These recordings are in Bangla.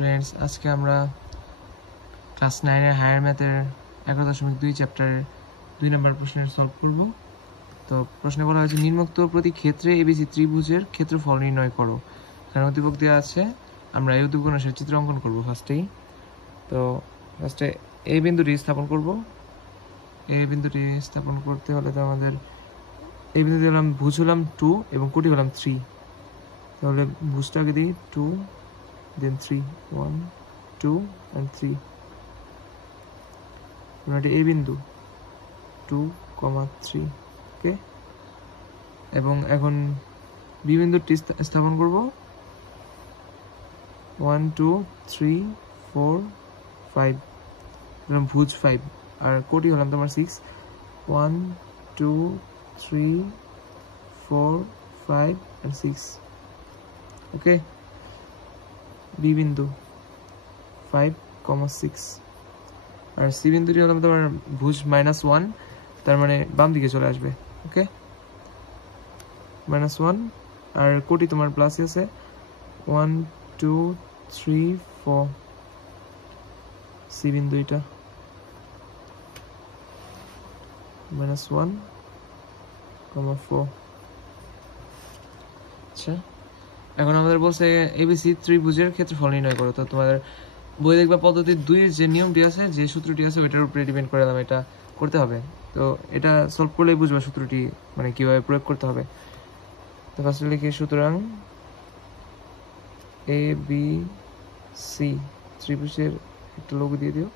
ফ্রেন্ডস, আজকে আমরা ক্লাস 9 এর হায়ার ম্যাথের 11.2 চ্যাপ্টারের 2 নম্বর প্রশ্নের সলভ করব। তো প্রশ্নে বলা হয়েছে নিম্নোক্ত প্রতি ক্ষেত্রে এবিসি ত্রিভুজের ক্ষেত্রফল নির্ণয় করো। কারণ উদ্দীপক দেওয়া আছে, আমরা এই উদ্দীপক অনুসারে চিত্র অঙ্কন করব। ফার্স্টে এ বিন্দুটি স্থাপন করব। এ বিন্দুটি স্থাপন করতে হলে তো আমাদের এই বিন্দুতে হলাম ভুজ হলাম 2 এবং কোটি হলাম 3। তাহলে ভুজটাকে দিই 2 then 3 1 2 and 3 এটা a বিন্দু 2, 3 ওকে। এবং এখন b বিন্দুটি স্থাপন করব 1 2 3 4 5 এরকম ভুজ 5 আর কোটি হলাম তোমার 6 1 2 3 4 5 and 6 ওকে। b বিন্দু 5, 6 আর c বিন্দুটি হলো তোমার ভুজ -1, তার মানে বাম দিকে চলে আসবে ওকে। -1 আর কোটি তোমার প্লাস আছে 1 2 3 4 c বিন্দু এটা -1, 4। আচ্ছা, এখন আমাদের বলছে এবিসি ত্রিভুজের ক্ষেত্রফল নির্ণয় করো। তো তোমাদের বই দেখবা পদ্ধতির 2 যে নিয়মটি আছে, যে সূত্রটি আছে ওইটার উপরে ডিপেন্ড করে এটা করতে হবে। তো এটা সলভ করলেই বুঝবা সূত্রটি মানে কিভাবে প্রয়োগ করতে হবে। তো ফার্স্টে লিখি সুতরাং এ বি সি ত্রিভুজের একটা লোগো দিয়ে দিও।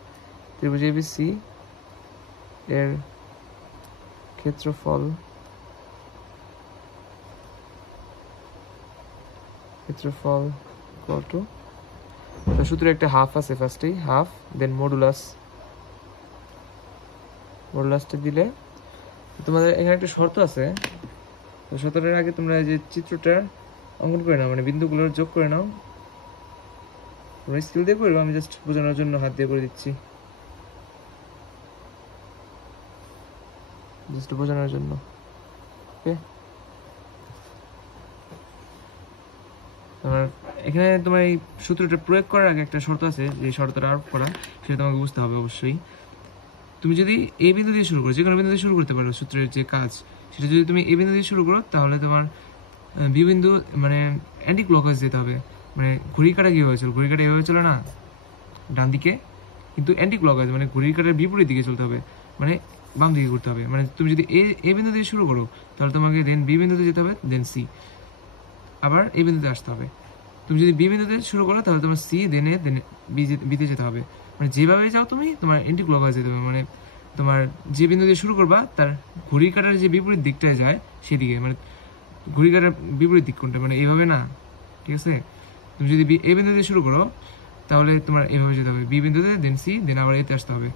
ত্রিভুজ এ বি সি এর ক্ষেত্রফল ইকুয়াল টু, তো সূত্রে একটা হাফ আছে, ফার্স্টেই হাফ, দেন মডুলাসটা দিলে তোমাদের এখানে একটা শর্ত আছে। তো শর্তটার আগে তোমরা এই যে চিত্রটা অঙ্কন করে নাও, মানে বিন্দুগুলোর যোগ করে নাও। তোমরা স্কেল দিয়ে করবে, আমি জাস্ট বোঝানোর জন্য হাত দিয়ে করে দিচ্ছি, জাস্ট বোঝানোর জন্য ওকে। এখানে তোমার এই সূত্রটা প্রয়োগ করার আগে একটা শর্ত আছে, যে শর্তটা আরোপ করা, সেটা তোমাকে বুঝতে হবে অবশ্যই। তুমি যদি এ বিন্দু দিয়ে শুরু করো, যে কোনো বিন্দু দিয়ে শুরু করতে পারো, সূত্রের যে কাজ সেটা যদি তুমি এ বিন্দু দিয়ে শুরু করো, তাহলে তোমার বি বিন্দু মানে অ্যান্টি ক্লকওয়াইজ যেতে হবে। মানে ঘড়ির কাঁটা কীভাবে চলো, ঘড়ির কাঁটা এভাবে চলে না ডান দিকে, কিন্তু অ্যান্টি ক্লকওয়াইজ মানে ঘড়ির কাঁটার বিপরীত দিকে চলতে হবে, মানে বাম দিকে করতে হবে। মানে তুমি যদি এ বিন্দু দিয়ে শুরু করো, তাহলে তোমাকে দেন বি বিন্দুতে যেতে হবে, দেন সি, আবার এ বিন্দুতে আসতে হবে। তুমি যদি বি বিন্দুতে শুরু করো, তাহলে তোমার সি দেন এ দেন বিতে যেতে হবে। মানে যেভাবে যাও তুমি, তোমার অ্যান্টি ক্লকওয়াইজ যেতে হবে। মানে তোমার যে বিন্দু দিয়ে শুরু করবা, তার ঘড়ির কাঁটার যে বিপরীত দিকটায় যায় সেদিকে, মানে ঘড়ির কাঁটার বিপরীত দিক কোনটা, মানে এইভাবে না, ঠিক আছে। তুমি যদি এ বিন্দু দিয়ে শুরু করো, তাহলে তোমার এইভাবে যেতে হবে, বি বিন্দুতে দেন সি, দেন আবার এতে আসতে হবে।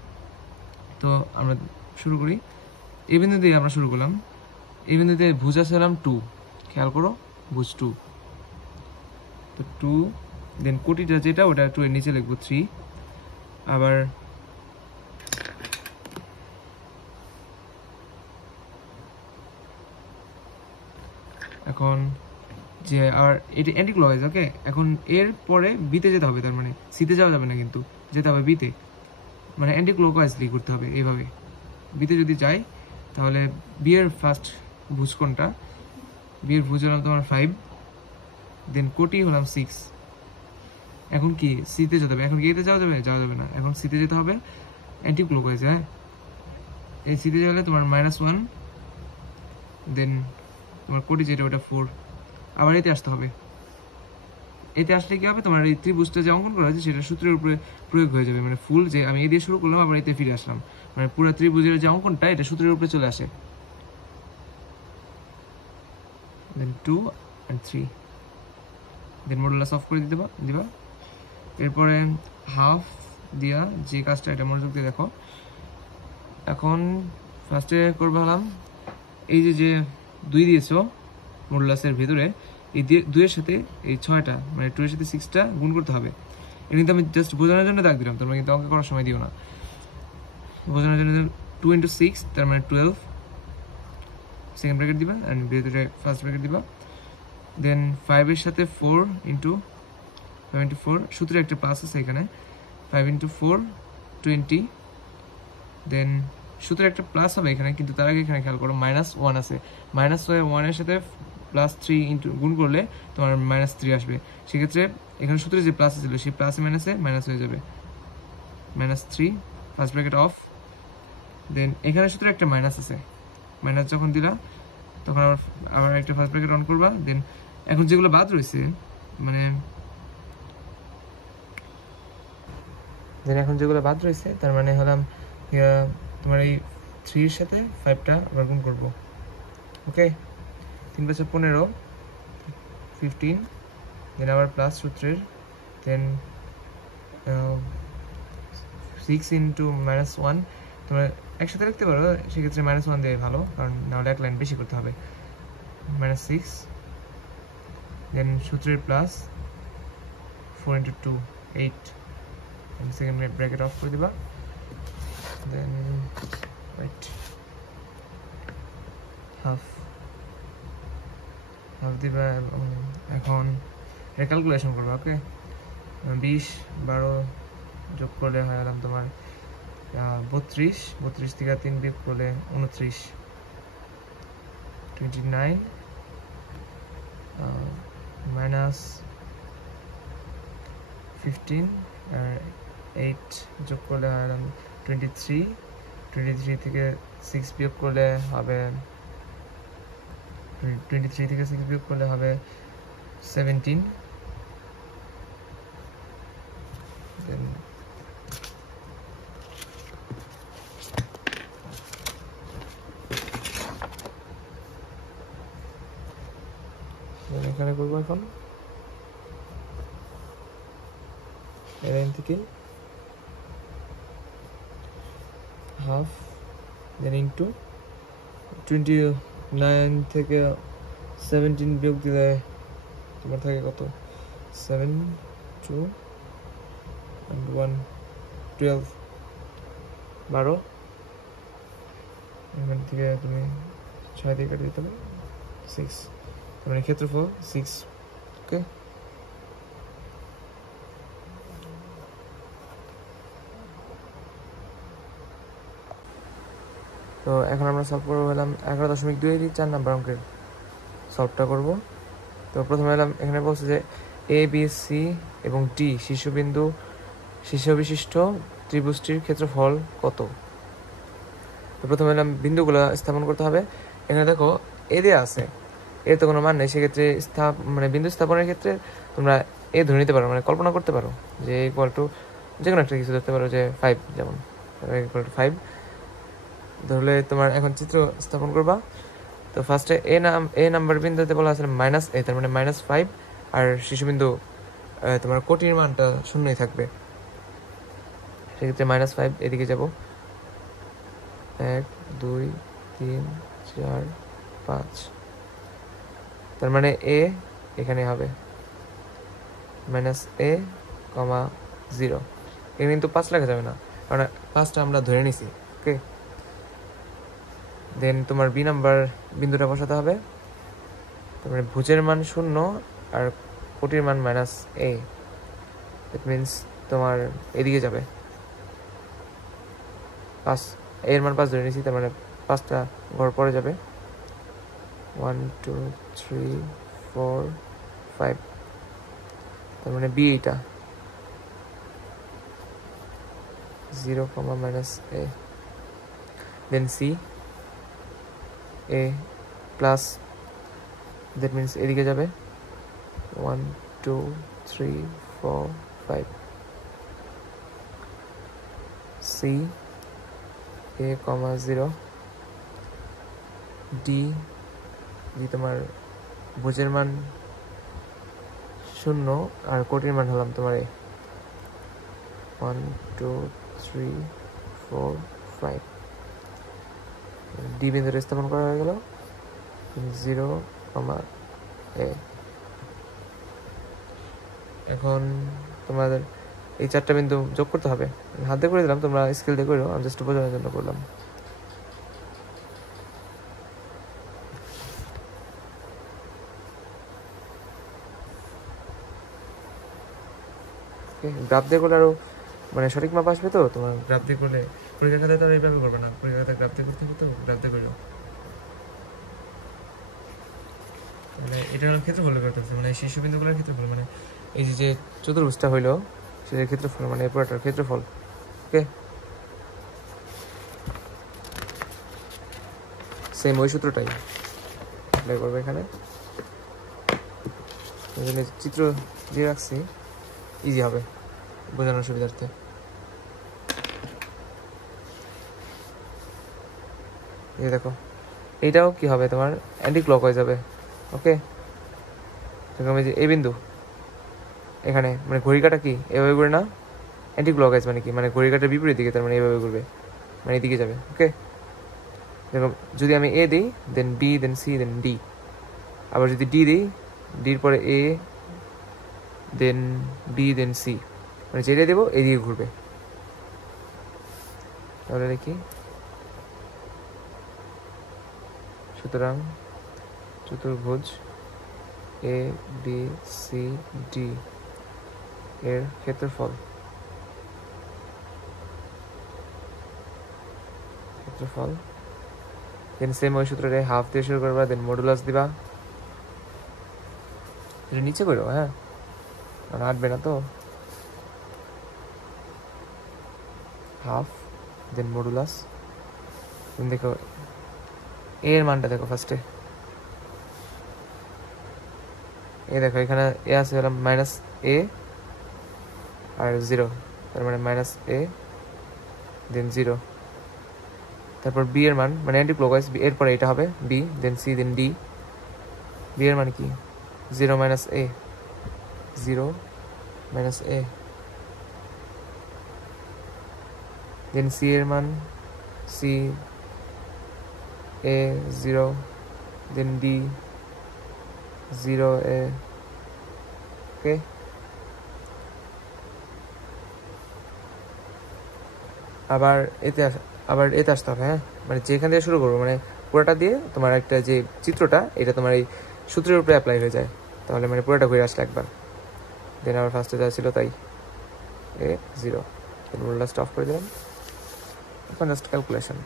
তো আমরা শুরু করি, এ বিন্দু দিয়ে আমরা শুরু করলাম। এই বিন্দুতে ভুজ আসলাম 2, খেয়াল করো ভুজ 2, তো 2, দেন কোটিটা যেটা ওটা 2 এর নিচে লিখবো 3। আবার এখন যে আর এটা অ্যান্টি ক্লকওয়াইজ ওকে। এখন এর পরে বিতে যেতে হবে, তার মানে সিতে যাওয়া যাবে না, কিন্তু যেতে হবে বিতে, মানে অ্যান্টি ক্লকওয়াইজলি করতে হবে এইভাবে। বিতে যদি যাই, তাহলে বি এর ফার্স্ট ভুজ কোনটা, বি এর ভুজ হলাম তোমার 5, দেন কোটি হলাম 6। এখন কি সিতে যেতে হবে, এখন কি এতে যাওয়া যাবে না, এখন সিতে যেতে হবে অ্যান্টি ক্লকওয়াইজ। হ্যাঁ, এই সিতে যাওয়ালে তোমার -1, দেন তোমার কোটি যেটা ওটা 4, আবার এতে আসতে হবে। এতে আসলে কি হবে, তোমার এই ত্রিভুজটা যে অঙ্কন করা হয়েছে সেটা সূত্রের উপরে প্রয়োগ হয়ে যাবে। মানে ফুল যে আমি এই দিয়ে শুরু করলাম, আবার এতে ফিরে আসলাম, মানে পুরো ত্রিভুজের যে অঙ্কনটা এটা সূত্রের উপরে চলে আসে। দেন 2 and 3, দেন মডুলাস অফ করে দিবা। এরপরে হাফ দিয়া যে কাজটা, এটা মনোযোগ দিয়ে দেখো। এখন ফার্স্টে করবে হলাম এই যে 2 দিয়েছো মডুলাসের ভিতরে, এই 2 এর সাথে এই 6টা, মানে 2 এর সাথে 6টা গুণ করতে হবে। এটা কিন্তু আমি জাস্ট বোঝানোর জন্য দাগ দিলাম, তোমরা কিন্তু অঙ্ক করার সময় দিও না। বোঝানোর জন্য 2 × 6, তার মানে 12, সেকেন্ড ব্র্যাকেট দিবা, অ্যান্ড ভিতরে ফার্স্ট ব্র্যাকেট দিবা। দেন 5 এর সাথে 4 × 5 into 4 সূত্রে একটা প্লাস আছে এখানে 5 into 4 20 দেন সূত্রে একটা প্লাস হবে এখানে কিন্তু তার আগে এখানে খেয়াল করো -1 আছে -1 এর সাথে +3 ইনটু গুণ করলে তোমার -3 আসবে সেক্ষেত্রে এখানে সূত্রে যে প্লাস ছিল সেই প্লাসে মাইনাসে মাইনাস হয়ে যাবে -3 ফার্স্ট ব্র্যাকেট অফ দেন এখানে সূত্রে একটা মাইনাস আছে মাইনাস যখন দিলা তখন আবার একটা ফার্স্ট ব্র্যাকেট অন করবা দেন এখন যেগুলো বাদ রয়েছে মানে তার মানে হলাম তোমার এই 3 এর সাথে 5টা আবার গুণ করব ওকে 3 × 5 = 15 15 দেন আবার প্লাস সূত্রের দেন 6 into -1 তোমরা একসাথে লিখতে পারো সেক্ষেত্রে -1 দিয়ে ভালো কারণ নাহলে এক লাইন বেশি করতে হবে -6 দেন সূত্রের plus 4 into 2 8 and second bracket off করে দিবা then wait half দিবা এখন ক্যালকুলেশন করবা ওকে 20 12 যোগ করলে হয় গেলাম তোমার 32 থেকে 3 বিয়োগ করলে 29 29 minus 15 8 যোগ করলে হয় 23 23 থেকে 6 বিয়োগ করলে হবে 23 থেকে 6 বিয়োগ করলে হবে 17 then এখানে করবো এখন এর থেকে হাফ দেন ইনটু 29 থেকে 17 বিয়োগ দিলে তোমার থাকে কত 7 2 and 1 12 12 এখান থেকে তুমি 6 দিয়ে কাটিয়ে দিতে হবে 6 মানে ক্ষেত্রফল 6 ওকে তো এখন আমরা সলভ করবো হলাম 11.2 4 নাম্বার অঙ্কের সলভটা করব তো প্রথমে হলাম এখানে বলছে যে এ বি সি এবং ডি শীর্ষ বিশিষ্ট ত্রিভুজটির ক্ষেত্রফল কত তো প্রথমে হলাম বিন্দুগুলো স্থাপন করতে হবে এখানে দেখো এ দেওয়া আছে এর তো কোনো মান নেই সেক্ষেত্রে মানে বিন্দু স্থাপনের ক্ষেত্রে তোমরা এ ধরে নিতে পারো মানে কল্পনা করতে পারো যে ইকুয়াল টু যে কোনো একটা কিছু ধরতে পারো যে 5 যেমন ইকুয়াল টু 5 ধরলে তোমার এখন চিত্র স্থাপন করবা তো ফার্স্টে এ নাম্বার বিন্দুতে বলা আছে -a তার মানে -5 আর শীর্ষবিন্দু তোমার কোটির মানটা শূন্যই থাকবে সেক্ষেত্রে -5 এদিকে যাব 1 2 3 4 5 তার মানে a এখানে হবে -a, 0 এখানে কিন্তু 5 লেখা যাবে না কারণ 5টা আমরা ধরে নিছি ওকে দেন তোমার বি নাম্বার বিন্দুটা বসাতে হবে তার মানে ভুজের মান 0 আর কোটির মান -a দ্যাট মিন্স তোমার এদিকে যাবে 5 এর মান 5 ধরে নিছি তার মানে 5টা ঘর পরে যাবে 1 2 3 4 5 তার মানে বি এটা 0, -a then c a plus that means এদিকে যাবে 1 2 3 4 5 c a, 0 d তোমার ভুজের মান 0 আর কোটির মান হলাম তোমার 1 2 3 4 5 ডি বিন্দুতে স্থাপন করা হয়ে গেল 0, a এখন তোমাদের এই 4টা বিন্দু যোগ করতে হবে হাত দিয়ে করে দিলাম তোমরা স্কেল দিয়ে করো আমি জাস্ট বোঝানোর জন্য করলাম ওকে, গ্রাফ দিয়ে করলে আরও মানে সঠিক মাপ আসবে। তো তোমার গ্রাফ দিয়ে করলে পরীক্ষার খাতায় তো আর এইভাবে করবে না, পরীক্ষার খাতায় গ্রাফ দিয়ে করতে হবে, তো গ্রাফ দিয়ে করো। মানে এটা হলো ক্ষেত্রফল করতে হবে, মানে শীর্ষবিন্দুগুলোর ক্ষেত্রফল, মানে এই যে চতুর্ভুজটা হইলো সেটার ক্ষেত্রফল, মানে এই পুরোটার ক্ষেত্রফল। ওকে, সেম ওই সূত্রটাই অ্যাপ্লাই করবো এখানে। চিত্র দিয়ে রাখছি, ইজি হবে বোঝানোর সুবিধার্থে। এই দেখো এইটাও কি হবে তোমার অ্যান্টি ক্লক হয়ে যাবে। ওকে, এরকম এই যে এই বিন্দু এখানে, মানে ঘড়ি কাটা কি এভাবে করে না, অ্যান্টি ক্লক ওয়াইজ মানে কি, মানে ঘড়ি কাটার বিপরীত দিকে, তার মানে এইভাবে ঘুরবে, মানে এদিকে যাবে। ওকে, এরকম যদি আমি এ দিই, দেন বি, দেন সি, দেন ডি, আবার যদি ডি দিই, ডির পরে এ, দেন বি, দেন সি, মানে যেটা দেবো এদিকে ঘুরবে। তাহলে দেখি, সুতরাং চতুর্ভুজ এ বি সি ডি এর ক্ষেত্রফল দেন সেম ওই সূত্রে হাফ দিয়ে শুরু করবা, দেন মডুলাস দিবা, এটা নিচে করো, হ্যাঁ মানে আটবে না তো, হাফ দেন মডুলাস। দেখো এ এর মানটা দেখো ফার্স্টে, এ দেখো এখানে এ আছে হলাম মাইনাস এ আর 0, তার মানে মাইনাস এ দেন 0। তারপর বি এর মান, মানে অ্যান্টি ক্লকওয়াইজ, এরপরে এটা হবে বি, দেন সি, দেন ডি। বি এর মান কি 0 মাইনাস এ, 0 মাইনাস এ। দেন সি এর মান সি, এ 0, দেন ডি 0 এ। ওকে, আবার এতে আসতে হবে, হ্যাঁ মানে যেখান থেকে শুরু করবো, মানে পুরোটা দিয়ে তোমার একটা যে চিত্রটা, এটা তোমার এই সূত্রের উপরে অ্যাপ্লাই হয়ে যায়, তাহলে মানে পুরোটা ঘুরে আসলে একবার। দেন আবার ফার্স্টে যা ছিল তাই, এ 0, দেন রুলার স্টপ করে দিলাম। এখন just calculation,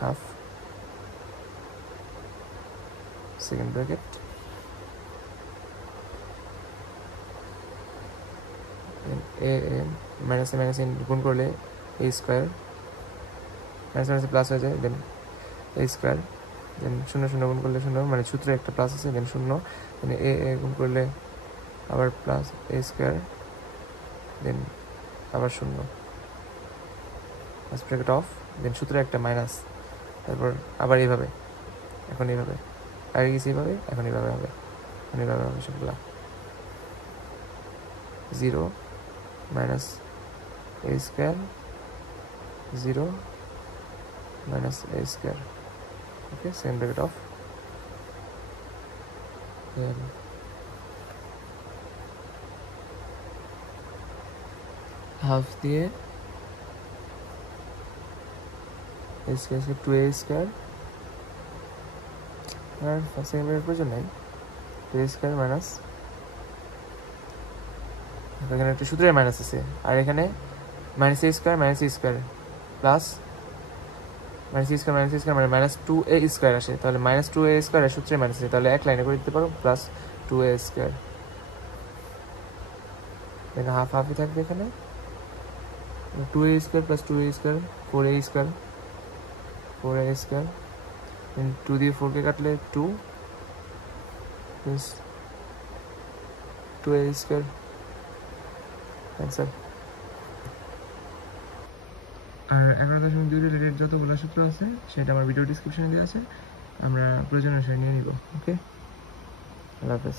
half second bracket এ মাইনাস গুণ করলে এ স্কোয়ার, মাইনাস মাইনাসে প্লাস হয়ে যায়, দেন এ স্কোয়ার, দেন 0 0 গুণ করলে 0, মানে সূত্রে একটা প্লাস আছে, দেন 0, দেন এ গুণ করলে আবার প্লাস এ স্কোয়ার, দেন আবার 0, ফার্স্ট ব্র্যাকেট অফ, দেন সূত্রে একটা মাইনাস, তারপর আবার এইভাবে, এখন এইভাবে, আগে গেছি এইভাবে, এখন এইভাবে হবে, এখন এইভাবে হবে সবগুলা। 0 minus a square, 0 minus a square. Okay, second bracket off, then half দিয়ে এ স্কোয়ার 2a স্কোয়ার, আর সেকেন্ড ব্র্যাকেট প্রয়োজন নেই, 2a স্কোয়ার মাইনাস, এখানে একটা সূত্রে মাইনাস আছে, আর এখানে minus a square plus minus a square মানে মাইনাস 2a স্কোয়ার আসে, তাহলে মাইনাস 2a স্কোয়ার সূত্রে মাইনাস আছে, তাহলে এক লাইনে করে দিতে পারো, plus 2a square, then half হাফই থাকবে এখানে, 2a square plus 2a square 4a square, 4a square, then 2 দিয়ে 4 কে কাটলে 2 প্লাস 2a স্কোয়ার, অ্যান্সার। আর 11.2 রিলেটেড যতগুলো সূত্র আছে সেটা আমার ভিডিও ডিসক্রিপশনে দেওয়া আছে, আমরা প্রয়োজন অনুসারে নিয়ে নিব। ওকে, আল্লাহ হাফেজ।